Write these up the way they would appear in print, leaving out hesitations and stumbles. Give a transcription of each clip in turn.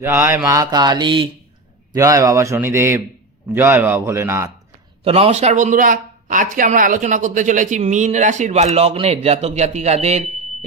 জয় মা কালী, জয় বাবা শনিদেব, জয় বাবা ভোলেনাথ। তো নমস্কার বন্ধুরা, আজকে আমরা আলোচনা করতে চলেছি মীন রাশির বা লগ্নের জাতক জাতিকাদের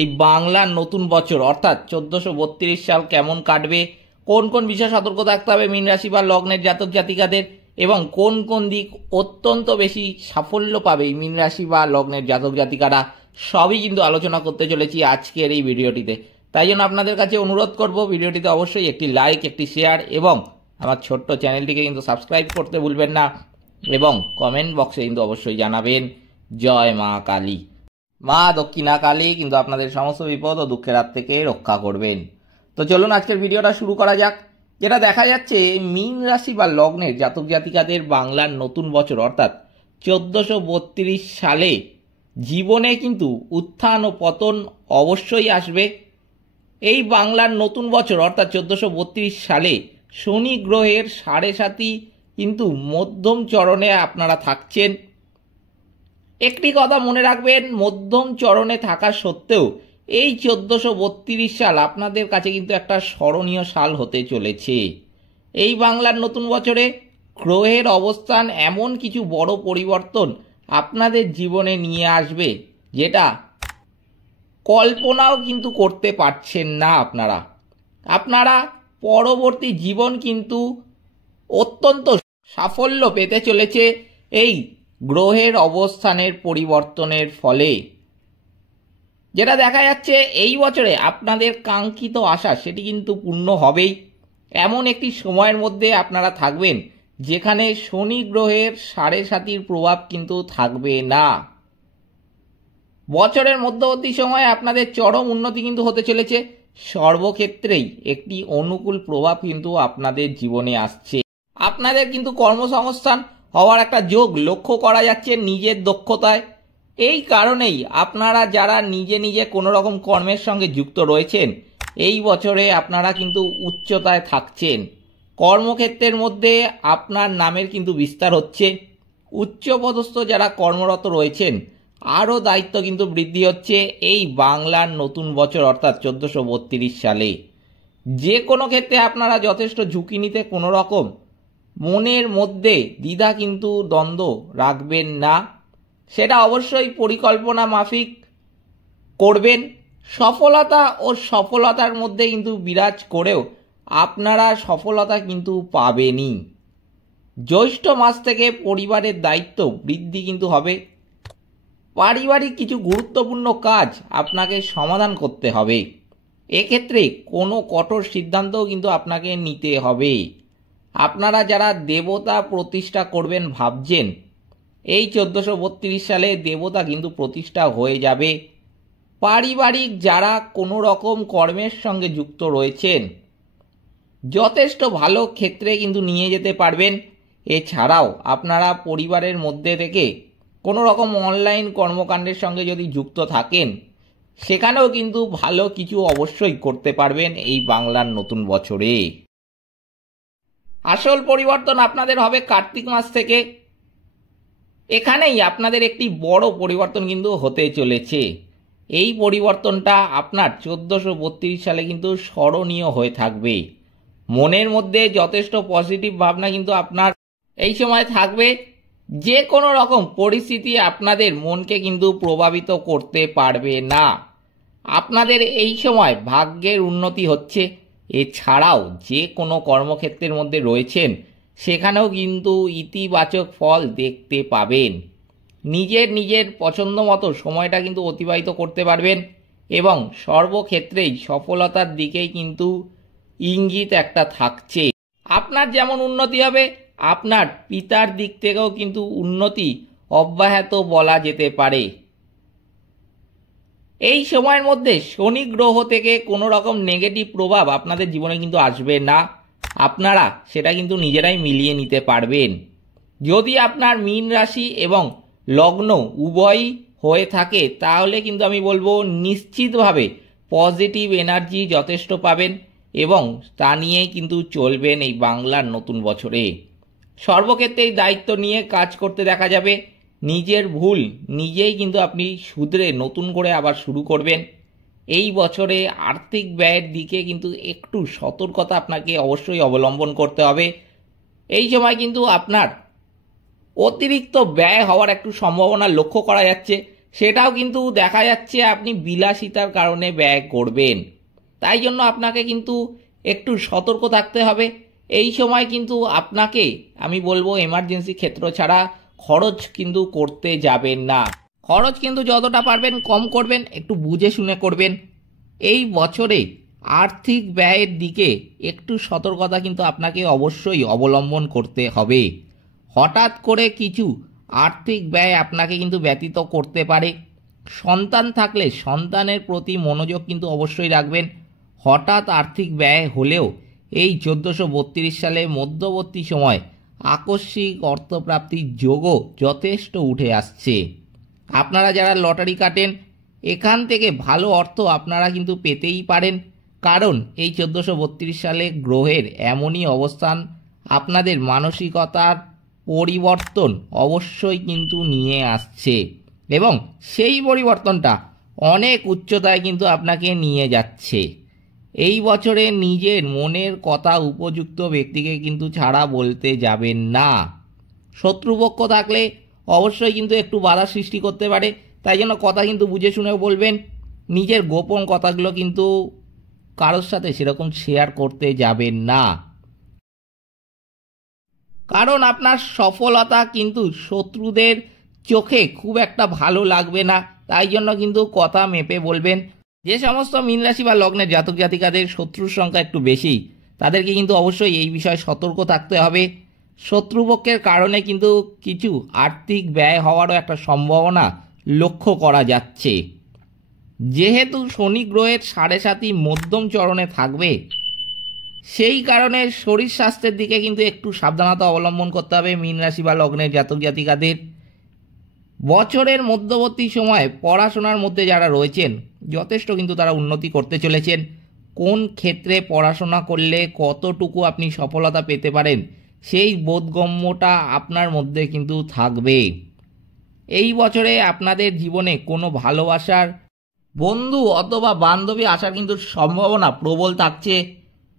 এই বাংলার নতুন বছর অর্থাৎ 1432 সাল কেমন কাটবে, কোন কোন বিষয়ে সতর্ক থাকতে হবে মীন রাশি বা লগ্নের জাতক জাতিকাদের, এবং কোন কোন দিক অত্যন্ত বেশি সাফল্য পাবে এই মীন রাশি বা লগ্নের জাতক জাতিকারা, সবই কিন্তু আলোচনা করতে চলেছি আজকের এই ভিডিওটিতে। তাই জন্য আপনাদের কাছে অনুরোধ করব, ভিডিওটিতে অবশ্যই একটি লাইক, একটি শেয়ার এবং আমার ছোট্ট চ্যানেলটিকে কিন্তু সাবস্ক্রাইব করতে ভুলবেন না, এবং কমেন্ট বক্সে কিন্তু অবশ্যই জানাবেন জয় মা কালী। মা দক্ষিণা কালী কিন্তু আপনাদের সমস্ত বিপদ ও দুঃখের হাত থেকে রক্ষা করবেন। তো চলুন আজকের ভিডিওটা শুরু করা যাক। যেটা দেখা যাচ্ছে মীন রাশি বা লগ্নের জাতক জাতিকাদের বাংলার নতুন বছর অর্থাৎ 1432 সালে জীবনে কিন্তু উত্থান ও পতন অবশ্যই আসবে। এই বাংলার নতুন বছর অর্থাৎ 1432 সালে শনি গ্রহের 7.5 কিন্তু মধ্যম চরণে আপনারা থাকছেন। একটি কথা মনে রাখবেন, মধ্যম চরণে থাকা সত্ত্বেও এই 1432 সাল আপনাদের কাছে কিন্তু একটা স্মরণীয় সাল হতে চলেছে। এই বাংলার নতুন বছরে গ্রহের অবস্থান এমন কিছু বড় পরিবর্তন আপনাদের জীবনে নিয়ে আসবে যেটা কল্পনাও কিন্তু করতে পারছেন না। আপনারা পরবর্তী জীবন কিন্তু অত্যন্ত সাফল্য পেতে চলেছে এই গ্রহের অবস্থানের পরিবর্তনের ফলে। যেটা দেখা যাচ্ছে এই বছরে আপনাদের কাঙ্ক্ষিত আশা সেটি কিন্তু পূর্ণ হবেই। এমন একটি সময়ের মধ্যে আপনারা থাকবেন যেখানে শনি গ্রহের 7.5 প্রভাব কিন্তু থাকবে না। বছরের মধ্যবর্তী সময়ে আপনাদের চরম উন্নতি কিন্তু হতে চলেছে। সর্বক্ষেত্রেই একটি অনুকূল প্রভাব কিন্তু আপনাদের জীবনে আসছে। আপনাদের কিন্তু কর্মসংস্থান হওয়ার একটা যোগ লক্ষ্য করা যাচ্ছে নিজের দক্ষতায়। এই কারণেই আপনারা যারা নিজে নিজে কোনো রকম কর্মের সঙ্গে যুক্ত রয়েছেন, এই বছরে আপনারা কিন্তু উচ্চতায় থাকছেন। কর্মক্ষেত্রের মধ্যে আপনার নামের কিন্তু বিস্তার হচ্ছে। উচ্চপদস্থ যারা কর্মরত রয়েছেন আরও দায়িত্ব কিন্তু বৃদ্ধি হচ্ছে এই বাংলার নতুন বছর অর্থাৎ 1432 সালে। যে কোনো ক্ষেত্রে আপনারা যথেষ্ট ঝুঁকি নিতে কোনো রকম মনের মধ্যে দ্বিধা কিন্তু দ্বন্দ্ব রাখবেন না, সেটা অবশ্যই পরিকল্পনা মাফিক করবেন। সফলতা ও সফলতার মধ্যে কিন্তু বিরাজ করেও আপনারা সফলতা কিন্তু পাবেনই। জ্যৈষ্ঠ মাস থেকে পরিবারের দায়িত্ব বৃদ্ধি কিন্তু হবে। পারিবারিক কিছু গুরুত্বপূর্ণ কাজ আপনাকে সমাধান করতে হবে। এক্ষেত্রে কোনো কঠোর সিদ্ধান্তও কিন্তু আপনাকে নিতে হবে। আপনারা যারা দেবতা প্রতিষ্ঠা করবেন ভাবছেন, এই 1432 সালে দেবতা কিন্তু প্রতিষ্ঠা হয়ে যাবে। পারিবারিক যারা কোনো রকম কর্মের সঙ্গে যুক্ত রয়েছেন যথেষ্ট ভালো ক্ষেত্রে কিন্তু নিয়ে যেতে পারবেন। এছাড়াও আপনারা পরিবারের মধ্যে থেকে কোনো রকম অনলাইন কর্মকাণ্ডের সঙ্গে যদি যুক্ত থাকেন, সেখানেও কিন্তু ভালো কিছু অবশ্যই করতে পারবেন এই বাংলার নতুন বছরে। আসল পরিবর্তন আপনাদের হবে কার্তিক মাস থেকে। এখানেই আপনাদের একটি বড় পরিবর্তন কিন্তু হতে চলেছে। এই পরিবর্তনটা আপনার 1432 সালে কিন্তু স্মরণীয় হয়ে থাকবে। মনের মধ্যে যথেষ্ট পজিটিভ ভাবনা কিন্তু আপনার এই সময় থাকবে। যে কোনো রকম পরিস্থিতি আপনাদের মনকে কিন্তু প্রভাবিত করতে পারবে না। আপনাদের এই সময় ভাগ্যের উন্নতি হচ্ছে। এছাড়াও যে কোনো কর্মক্ষেত্রের মধ্যে রয়েছেন সেখানেও কিন্তু ইতিবাচক ফল দেখতে পাবেন। নিজের পছন্দ মতো সময়টা কিন্তু অতিবাহিত করতে পারবেন এবং সর্বক্ষেত্রেই সফলতার দিকেই কিন্তু ইঙ্গিত একটা থাকছে। আপনার যেমন উন্নতি হবে, আপনার পিতার দিক থেকেও কিন্তু উন্নতি অব্যাহত বলা যেতে পারে। এই সময়ের মধ্যে শনি গ্রহ থেকে কোনো রকম নেগেটিভ প্রভাব আপনাদের জীবনে কিন্তু আসবে না। আপনারা সেটা কিন্তু নিজেরাই মিলিয়ে নিতে পারবেন। যদি আপনার মীন রাশি এবং লগ্ন উভয়ই হয়ে থাকে তাহলে কিন্তু আমি বলবো নিশ্চিতভাবে পজিটিভ এনার্জি যথেষ্ট পাবেন এবং তা নিয়েই কিন্তু চলবেন এই বাংলার নতুন বছরে। সর্বক্ষেত্রেই দায়িত্ব নিয়ে কাজ করতে দেখা যাবে। নিজের ভুল নিজেই কিন্তু আপনি শুধরে নতুন করে আবার শুরু করবেন। এই বছরে আর্থিক ব্যয়ের দিকে কিন্তু একটু সতর্কতা আপনাকে অবশ্যই অবলম্বন করতে হবে। এই সময় কিন্তু আপনার অতিরিক্ত ব্যয় হওয়ার একটু সম্ভাবনা লক্ষ্য করা যাচ্ছে, সেটাও কিন্তু দেখা যাচ্ছে আপনি বিলাসিতার কারণে ব্যয় করবেন। তাই জন্য আপনাকে কিন্তু একটু সতর্ক থাকতে হবে। এই সময় কিন্তু আপনাকে আমি বলবো এমার্জেন্সি ক্ষেত্র ছাড়া খরচ কিন্তু করতে যাবেন না। খরচ কিন্তু যতটা পারবেন কম করবেন, একটু বুঝে শুনে করবেন। এই বছরে আর্থিক ব্যয়ের দিকে একটু সতর্কতা কিন্তু আপনাকে অবশ্যই অবলম্বন করতে হবে। হঠাৎ করে কিছু আর্থিক ব্যয় আপনাকে কিন্তু ব্যতীত করতে পারে। সন্তান থাকলে সন্তানের প্রতি মনোযোগ কিন্তু অবশ্যই রাখবেন। হঠাৎ আর্থিক ব্যয় হলেও এই 1432 সালে মধ্যবর্তী সময় আকস্মিক অর্থপ্রাপ্তির যোগও যথেষ্ট উঠে আসছে। আপনারা যারা লটারি কাটেন এখান থেকে ভালো অর্থ আপনারা কিন্তু পেতেই পারেন, কারণ এই 1432 সালে গ্রহের এমনই অবস্থান আপনাদের মানসিকতার পরিবর্তন অবশ্যই কিন্তু নিয়ে আসছে এবং সেই পরিবর্তনটা অনেক উচ্চতায় কিন্তু আপনাকে নিয়ে যাচ্ছে। এই বছরে নিজের মনের কথা উপযুক্ত ব্যক্তিকে কিন্তু ছাড়া বলতে যাবেন না। শত্রুপক্ষ থাকলে অবশ্যই কিন্তু একটু বাধা সৃষ্টি করতে পারে, তাই জন্য কথা কিন্তু বুঝে শুনে বলবেন। নিজের গোপন কথাগুলো কিন্তু কারোর সাথে সেরকম শেয়ার করতে যাবেন না, কারণ আপনার সফলতা কিন্তু শত্রুদের চোখে খুব একটা ভালো লাগবে না। তাই জন্য কিন্তু কথা মেপে বলবেন। যে সমস্ত মীন রাশি বা লগ্নের জাতক জাতিকাদের শত্রুর সংখ্যা একটু বেশি, তাদেরকে কিন্তু অবশ্যই এই বিষয়ে সতর্ক থাকতে হবে। শত্রুপক্ষের কারণে কিন্তু কিছু আর্থিক ব্যয় হওয়ারও একটা সম্ভাবনা লক্ষ্য করা যাচ্ছে। যেহেতু শনি গ্রহের 7.5 মধ্যম চরণে থাকবে, সেই কারণে শরীর স্বাস্থ্যের দিকে কিন্তু একটু সাবধানতা অবলম্বন করতে হবে মীন রাশি বা লগ্নের জাতক জাতিকাদের। বছরের মধ্যবর্তী সময়ে পড়াশোনার মধ্যে যারা রয়েছেন যথেষ্ট কিন্তু তারা উন্নতি করতে চলেছেন। কোন ক্ষেত্রে পড়াশোনা করলে কতটুকু আপনি সফলতা পেতে পারেন সেই বোধগম্যটা আপনার মধ্যে কিন্তু থাকবে। এই বছরে আপনাদের জীবনে কোনো ভালোবাসার বন্ধু অথবা বান্ধবী আসার কিন্তু সম্ভাবনা প্রবল থাকছে।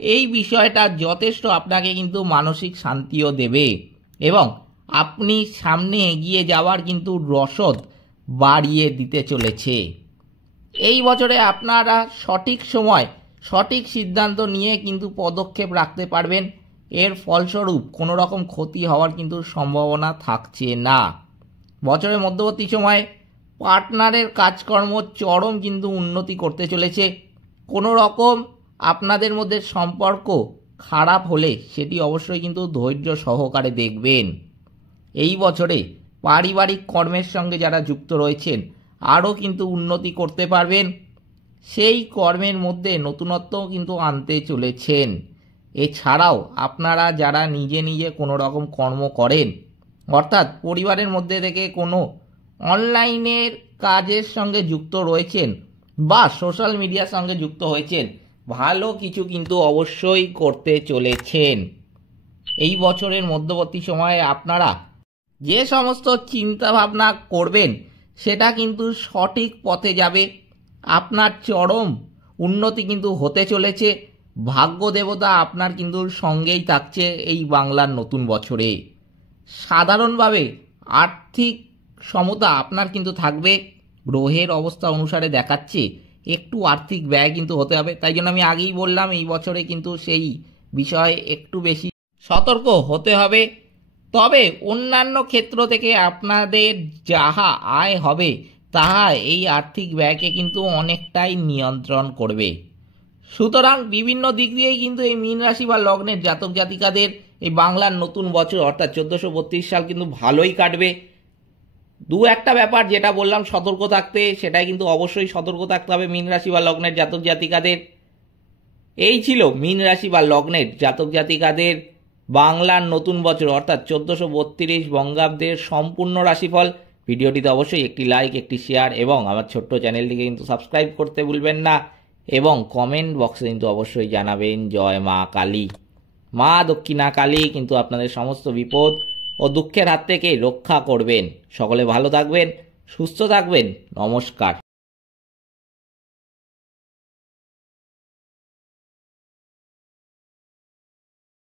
এই বিষয়টা যথেষ্ট আপনাকে কিন্তু মানসিক শান্তিও দেবে এবং আপনি সামনে এগিয়ে যাওয়ার কিন্তু রসদ বাড়িয়ে দিতে চলেছে। এই বছরে আপনারা সঠিক সময় সঠিক সিদ্ধান্ত নিয়ে কিন্তু পদক্ষেপ রাখতে পারবেন। এর ফলস্বরূপ কোনো রকম ক্ষতি হওয়ার কিন্তু সম্ভাবনা থাকছে না। বছরের মধ্যবর্তী সময়ে পার্টনারের কাজকর্ম চরম কিন্তু উন্নতি করতে চলেছে। কোনো রকম আপনাদের মধ্যে সম্পর্ক খারাপ হলে সেটি অবশ্যই কিন্তু ধৈর্য সহকারে দেখবেন। এই বছরে পারিবারিক কর্মের সঙ্গে যারা যুক্ত রয়েছেন আরও কিন্তু উন্নতি করতে পারবেন। সেই কর্মের মধ্যে নতুনত্ব কিন্তু আনতে চলেছেন। এছাড়াও আপনারা যারা নিজে নিজে কোনো রকম কর্ম করেন, অর্থাৎ পরিবারের মধ্যে থেকে কোনো অনলাইনের কাজের সঙ্গে যুক্ত রয়েছেন বা সোশ্যাল মিডিয়ার সঙ্গে যুক্ত হয়েছেন, ভালো কিছু কিন্তু অবশ্যই করতে চলেছেন। এই বছরের মধ্যবর্তী সময়ে আপনারা যে সমস্ত চিন্তা ভাবনা করবেন সেটা কিন্তু সঠিক পথে যাবে। আপনার চরম উন্নতি কিন্তু হতে চলেছে। ভাগ্য দেবতা আপনার কিন্তু সঙ্গেই থাকছে এই বাংলার নতুন বছরে। সাধারণভাবে আর্থিক সমতা আপনার কিন্তু থাকবে। গ্রহের অবস্থা অনুসারে দেখাচ্ছে একটু আর্থিক ব্যয় কিন্তু হতে হবে। তাই জন্য আমি আগেই বললাম এই বছরে কিন্তু সেই বিষয়ে একটু বেশি সতর্ক হতে হবে। তবে অন্যান্য ক্ষেত্র থেকে আপনাদের যাহা আয় হবে তাহা এই আর্থিক ব্যয়কে কিন্তু অনেকটাই নিয়ন্ত্রণ করবে। সুতরাং বিভিন্ন দিক দিয়েই কিন্তু এই মীন রাশি বা লগ্নের জাতক জাতিকাদের এই বাংলার নতুন বছর অর্থাৎ 1432 সাল কিন্তু ভালোই কাটবে। দু একটা ব্যাপার যেটা বললাম সতর্ক থাকতে, সেটাই কিন্তু অবশ্যই সতর্ক থাকতে হবে মীন রাশি বা লগ্নের জাতক জাতিকাদের। এই ছিল মীন রাশি বা লগ্নের জাতক জাতিকাদের বাংলার নতুন বছর অর্থাৎ 1432 বঙ্গাব্দের সম্পূর্ণ রাশিফল। ভিডিওটিতে অবশ্যই একটি লাইক, একটি শেয়ার এবং আমার ছোট্ট চ্যানেলটিকে কিন্তু সাবস্ক্রাইব করতে ভুলবেন না এবং কমেন্ট বক্সে কিন্তু অবশ্যই জানাবেন জয় মা কালী। মা দক্ষিণা কালী কিন্তু আপনাদের সমস্ত বিপদ ও দুঃখের হাত থেকে রক্ষা করবেন। সকলে ভালো থাকবেন, সুস্থ থাকবেন। নমস্কার।